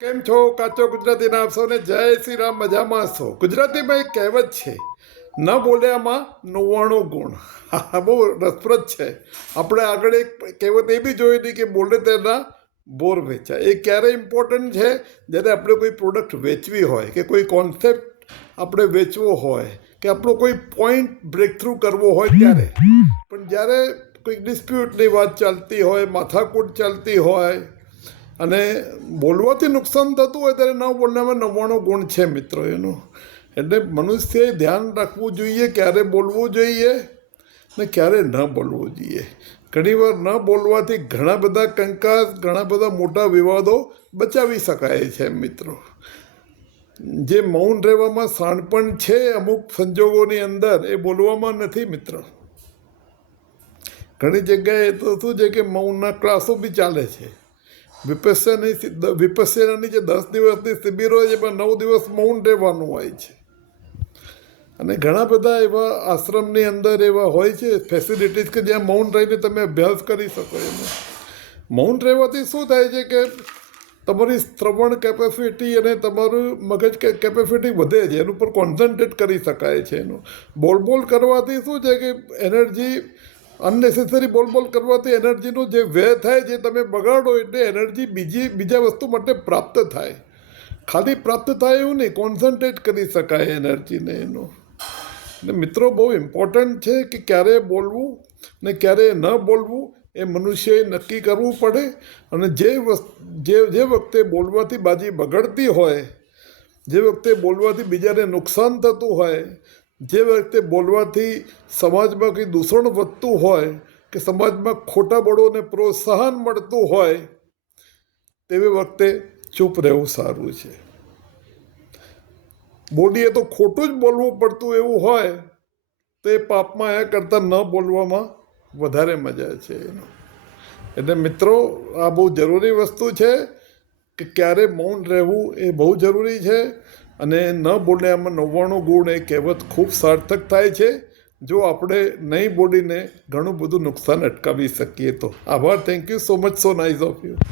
કેમ છો? કાચો ગુજરાતીના આપ સૌને જય શ્રી રામ. મજામાં છો? ગુજરાતીમાં એક કહેવત છે, ન બોલ્યામાં 99 ગુણ. હા, બહુ રસપ્રદ છે. આપણે આગળ એક કહેવત એ બી જોઈ હતી કે બોલે તેના બોર વેચાય. એ ક્યારે ઇમ્પોર્ટન્ટ છે? જ્યારે આપણે કોઈ પ્રોડક્ટ વેચવી હોય કે કોઈ કોન્સેપ્ટ આપણે વેચવો હોય કે આપણો કોઈ પોઈન્ટ બ્રેક થ્રુ કરવો હોય ત્યારે. પણ જ્યારે કોઈ ડિસ્પ્યુટની વાત ચાલતી હોય, માથાકૂટ ચાલતી હોય અને બોલવાથી નુકસાન થતું હોય ત્યારે ન બોલવામાં 99 ગુણ છે મિત્રો એનું. એટલે મનુષ્યએ ધ્યાન રાખવું જોઈએ ક્યારે બોલવું જોઈએ ને ક્યારે ન બોલવું જોઈએ. ઘણીવાર ન બોલવાથી ઘણા બધા કંકાસ, ઘણા બધા મોટા વિવાદો બચાવી શકાય છે મિત્રો. જે મૌન રહેવામાં શાણપણ છે અમુક સંજોગોની અંદર, એ બોલવામાં નથી મિત્રો. ઘણી જગ્યાએ તો શું છે કે મૌનના ક્લાસો બી ચાલે છે. વિપસ્યનાની જે 10 દિવસની શિબિર હોય છે એમાં 9 દિવસ મૌન રહેવાનું હોય છે. અને ઘણા બધા એવા આશ્રમની અંદર એવા હોય છે ફેસિલિટીઝ કે જ્યાં મૌન રહીને તમે અભ્યાસ કરી શકો. એનો મૌન રહેવાથી શું થાય છે કે તમારી શ્રવણ કેપેસિટી અને તમારું મગજ કેપેસિટી વધે છે. એનું પર કોન્સન્ટ્રેટ કરી શકાય છે. એનું બોલ કરવાથી શું છે કે એનર્જી, અનનેસેસરી બોલ કરવાથી એનર્જીનો જે વ્યય થાય છે તમે બગાડો એટલે એનર્જી બીજા વસ્તુ માટે પ્રાપ્ત થાય. ખાલી પ્રાપ્ત થાય એવું નહીં, કોન્સન્ટ્રેટ કરી શકાય એનર્જીને. એનું એટલે મિત્રો બહુ ઇમ્પોર્ટન્ટ છે કે ક્યારે બોલવું ને ક્યારે ન બોલવું એ મનુષ્યએ નક્કી કરવું પડે. અને જે વખતે બોલવાથી બાજી બગડતી હોય, જે વખતે બોલવાથી બીજાને નુકસાન થતું હોય, જે વખતે બોલવાથી સમાજમાં કંઈ દૂષણ વધતું હોય કે સમાજમાં ખોટા બળોને પ્રોત્સાહન મળતું હોય, તેવી વખતે ચૂપ રહેવું સારું છે. બોલીએ તો ખોટું જ બોલવું પડતું એવું હોય તો એ પાપમાં એ કરતાં ન બોલવામાં વધારે મજા છે એનો. એટલે મિત્રો આ બહુ જરૂરી વસ્તુ છે કે ક્યારે મૌન રહેવું એ બહુ જરૂરી છે. અને ન બોલ્યામાં 99 ગુણ એ કહેવત ખૂબ સાર્થક થાય છે જો આપણે નહીં બોલીને ઘણું બધું નુકસાન અટકાવી શકીએ તો. આભાર. Thank you so much. So nice of you.